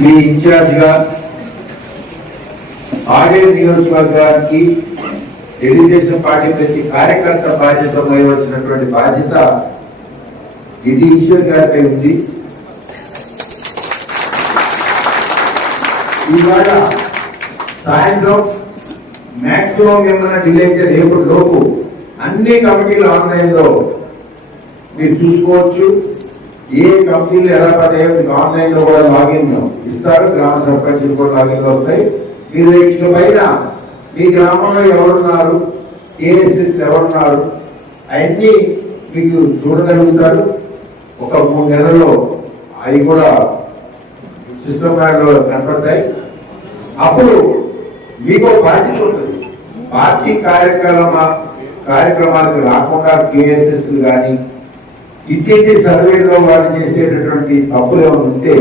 మీ ఇన్ఛార్జ్గా ఆర్ఏ నియోజకవర్గానికి తెలుగుదేశం పార్టీ ప్రతి కార్యకర్త బాధ్యత వహించినటువంటి బాధ్యత ఇది ఈశ్వర్ గారిపై ఉంది. ఈవేళ సాయంత్రం మాక్సిమం ఏమైనా డిలే అయితే లోపు అన్ని కమిటీలు ఆన్లైన్లో మీరు చూసుకోవచ్చు. ఏ కంపెనీలు ఎలా పడతాయో ఆన్లైన్లో కూడా లాగిన్ ఇస్తారు. గ్రామ సర్పంచ్ కూడా లాగిన్ అవుతాయి మీరు ఇక పైన మీ గ్రామంలో ఎవరున్నారు ఏఎస్ఎస్ ఎవరున్నారు అవన్నీ మీకు చూడగలుగుతారు. ఒక మూడు నెలల్లో అవి కూడా సిస్టమ్లో కనపడతాయి. అప్పుడు మీకు పార్టీ బాధ్యత ఉంటుంది. పార్టీ కార్యక్రమ కార్యక్రమాలకు రాకుండా కేఎస్ఎస్ కానీ ఇంటింటి సర్వేలో వాళ్ళు చేసేటటువంటి తప్పులు ఉంటే